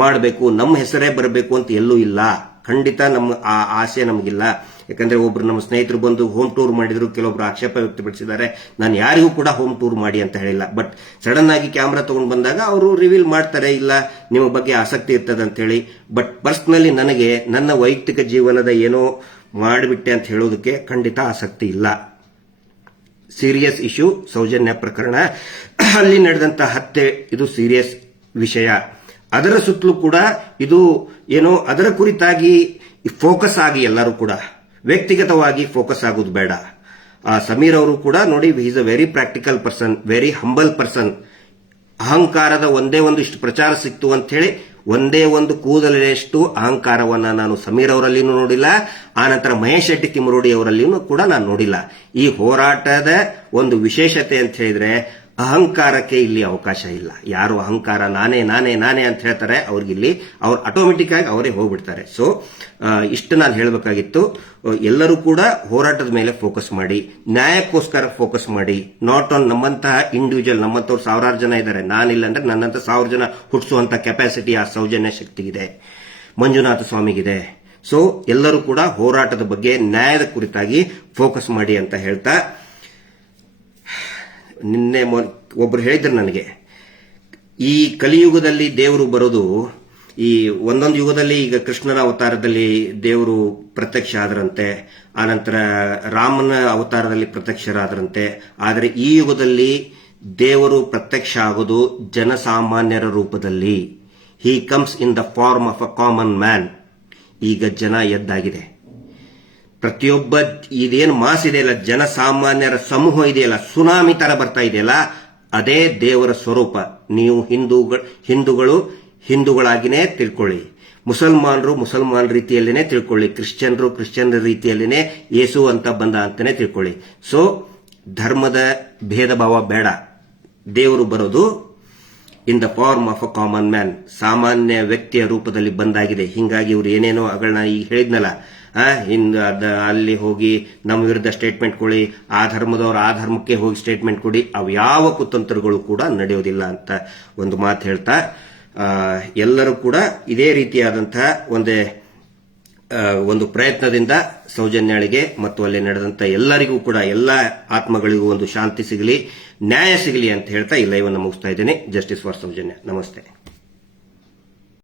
ಮಾಡಬೇಕು. ನಮ್ಮ ಹೆಸರೇ ಬರಬೇಕು ಅಂತ ಎಲ್ಲೂ ಇಲ್ಲ. ಖಂಡಿತ ನಮ್ಮ ಆ ಆಸೆ ನಮಗಿಲ್ಲ. ಯಾಕಂದ್ರೆ ಒಬ್ರು ನಮ್ಮ ಸ್ನೇಹಿತರು ಬಂದು ಹೋಮ್ ಟೂರ್ ಮಾಡಿದ್ರು, ಕೆಲವೊಬ್ರು ಆಕ್ಷೇಪ ವ್ಯಕ್ತಪಡಿಸಿದ್ದಾರೆ. ನಾನು ಯಾರಿಗೂ ಕೂಡ ಹೋಮ್ ಟೂರ್ ಮಾಡಿ ಅಂತ ಹೇಳಿಲ್ಲ, ಬಟ್ ಸಡನ್ ಆಗಿ ಕ್ಯಾಮ್ರಾ ತಗೊಂಡು ಬಂದಾಗ ಅವರು ರಿವೀಲ್ ಮಾಡ್ತಾರೆ, ಇಲ್ಲ ನಿಮ್ಮ ಬಗ್ಗೆ ಆಸಕ್ತಿ ಇರ್ತದೆ ಅಂತ ಹೇಳಿ. ಬಟ್ ಪರ್ಸನಲಿ ನನಗೆ ನನ್ನ ವೈಯಕ್ತಿಕ ಜೀವನದ ಏನೋ ಮಾಡಿಬಿಟ್ಟೆ ಅಂತ ಹೇಳೋದಕ್ಕೆ ಖಂಡಿತ ಆಸಕ್ತಿ ಇಲ್ಲ. ಸೀರಿಯಸ್ ಇಶ್ಯೂ ಸೌಜನ್ಯ ಪ್ರಕರಣ, ಅಲ್ಲಿ ನಡೆದಂತ ಹತ್ಯೆ, ಇದು ಸೀರಿಯಸ್ ವಿಷಯ. ಅದರ ಸುತ್ತಲೂ ಕೂಡ ಇದು ಏನೋ ಅದರ ಕುರಿತಾಗಿ ಫೋಕಸ್ ಆಗಿ ಎಲ್ಲರೂ ಕೂಡ ವ್ಯಕ್ತಿಗತವಾಗಿ ಫೋಕಸ್ ಆಗೋದು ಬೇಡ. ಸಮೀರ್ ಅವರು ಕೂಡ ನೋಡಿ, is a very practical person, very humble person. ಅಹಂಕಾರದ ಒಂದೇ ಒಂದಿಷ್ಟು ಪ್ರಚಾರ ಸಿಕ್ತು ಅಂತ ಹೇಳಿ ಒಂದೇ ಒಂದು ಕೂದಲೆಷ್ಟು ಅಹಂಕಾರವನ್ನ ನಾನು ಸಮೀರ್ ಅವರಲ್ಲಿನೂ ನೋಡಿಲ್ಲ, ಆನಂತರ ಮಹೇಶ್ ಶೆಟ್ಟಿ ತಿಮ್ಮರೋಡಿ ಅವರಲ್ಲಿನೂ ಕೂಡ ನಾನು ನೋಡಿಲ್ಲ. ಈ ಹೋರಾಟದ ಒಂದು ವಿಶೇಷತೆ ಅಂತ ಹೇಳಿದ್ರೆ ಅಹಂಕಾರಕ್ಕೆ ಇಲ್ಲಿ ಅವಕಾಶ ಇಲ್ಲ. ಯಾರು ಅಹಂಕಾರ ನಾನೇ ನಾನೇ ನಾನೇ ಅಂತ ಹೇಳ್ತಾರೆ, ಅವ್ರಿಗಿಲ್ಲಿ ಅವ್ರು ಆಟೋಮೆಟಿಕ್ ಆಗಿ ಅವರೇ ಹೋಗ್ಬಿಡ್ತಾರೆ. ಸೊ ಇಷ್ಟು ನಾನು ಹೇಳಬೇಕಾಗಿತ್ತು. ಎಲ್ಲರೂ ಕೂಡ ಹೋರಾಟದ ಮೇಲೆ ಫೋಕಸ್ ಮಾಡಿ, ನ್ಯಾಯಕ್ಕೋಸ್ಕರ ಫೋಕಸ್ ಮಾಡಿ, ನಾಟ್ ಆನ್ ನಮ್ಮಂತಹ ಇಂಡಿವಿಜುವಲ್. ನಮ್ಮಂತವ್ರು ಸಾವಿರಾರು ಜನ ಇದ್ದಾರೆ, ನಾನಿಲ್ಲ ಅಂದ್ರೆ ನನ್ನಂತ 1000 ಜನ ಹುಟ್ಟಿಸುವಂತ ಕೆಪಾಸಿಟಿ ಆ ಸೌಜನ್ಯ ಶಕ್ತಿಗಿದೆ, ಮಂಜುನಾಥ ಸ್ವಾಮಿಗಿದೆ. ಸೊ ಎಲ್ಲರೂ ಕೂಡ ಹೋರಾಟದ ಬಗ್ಗೆ, ನ್ಯಾಯದ ಕುರಿತಾಗಿ ಫೋಕಸ್ ಮಾಡಿ ಅಂತ ಹೇಳ್ತಾ, ನಿನ್ನೆ ಒಬ್ರು ಹೇಳಿದ್ರು ನನಗೆ, ಈ ಕಲಿಯುಗದಲ್ಲಿ ದೇವರು ಬರೋದು, ಈ ಒಂದೊಂದು ಯುಗದಲ್ಲಿ ಈಗ ಕೃಷ್ಣನ ಅವತಾರದಲ್ಲಿ ದೇವರು ಪ್ರತ್ಯಕ್ಷ ಆದರಂತೆ, ಆನಂತರ ರಾಮನ ಅವತಾರದಲ್ಲಿ ಪ್ರತ್ಯಕ್ಷರಾದರಂತೆ. ಆದರೆ ಈ ಯುಗದಲ್ಲಿ ದೇವರು ಪ್ರತ್ಯಕ್ಷ ಆಗೋದು ಜನಸಾಮಾನ್ಯರ ರೂಪದಲ್ಲಿ. He comes in the form of a common man. ಈಗ ಜನ ಎದ್ದಾಗಿದೆ. ಪ್ರತಿಯೊಬ್ಬ ಇದೇನು ಮಾಸ್ ಇದೆಯಲ್ಲ, ಜನಸಾಮಾನ್ಯರ ಸಮೂಹ ಇದೆಯಲ್ಲ, ಸುನಾಮಿ ತರ ಬರ್ತಾ ಇದೆಯಲ್ಲ, ಅದೇ ದೇವರ ಸ್ವರೂಪ. ನೀವು ಹಿಂದೂಗಳು ಹಿಂದೂಗಳಾಗಿನೇ ತಿಳ್ಕೊಳ್ಳಿ, ಮುಸಲ್ಮಾನರು ಮುಸಲ್ಮಾನ್ ರೀತಿಯಲ್ಲಿನೇ ತಿಳ್ಕೊಳ್ಳಿ, ಕ್ರಿಶ್ಚಿಯನ್ರು ಕ್ರಿಶ್ಚಿಯನ್ ರೀತಿಯಲ್ಲಿನೇ ಯೇಸು ಅಂತ ಬಂದ ಅಂತಾನೆ ತಿಳ್ಕೊಳ್ಳಿ. ಸೊ ಧರ್ಮದ ಭೇದ ಭಾವ ಬೇಡ. ದೇವರು ಬರೋದು in the form of a common man, ಸಾಮಾನ್ಯ ವ್ಯಕ್ತಿಯ ರೂಪದಲ್ಲಿ ಬಂದಾಗಿದೆ. ಹಿಂಗಾಗಿ ಇವ್ರು ಏನೇನೋ ಅಗಳನ್ನ ಈಗ ಹೇಳಿದ್ನಲ್ಲ, ಅಲ್ಲಿ ಹೋಗಿ ನಮ್ಮ ವಿರುದ್ಧ ಸ್ಟೇಟ್ಮೆಂಟ್ ಕೊಡಿ, ಆ ಧರ್ಮದವರು ಆ ಧರ್ಮಕ್ಕೆ ಹೋಗಿ ಸ್ಟೇಟ್ಮೆಂಟ್ ಕೊಡಿ, ಅವು ಯಾವ ಕುತಂತ್ರಗಳು ಕೂಡ ನಡೆಯೋದಿಲ್ಲ ಅಂತ ಒಂದು ಮಾತು ಹೇಳ್ತಾ, ಎಲ್ಲರೂ ಕೂಡ ಇದೇ ರೀತಿಯಾದಂತಹ ಒಂದು ಪ್ರಯತ್ನದಿಂದ ಸೌಜನ್ಯಳಿಗೆ ಮತ್ತು ಅಲ್ಲಿ ನಡೆದಂತ ಎಲ್ಲರಿಗೂ ಕೂಡ, ಎಲ್ಲ ಆತ್ಮಗಳಿಗೂ ಒಂದು ಶಾಂತಿ ಸಿಗಲಿ, ನ್ಯಾಯ ಸಿಗಲಿ ಅಂತ ಹೇಳ್ತಾ ಈ ಲೈವ್ ಅನ್ನು ಮುಗಿಸ್ತಾ ಇದ್ದೇನೆ. Justice for Soujanya. ನಮಸ್ತೆ.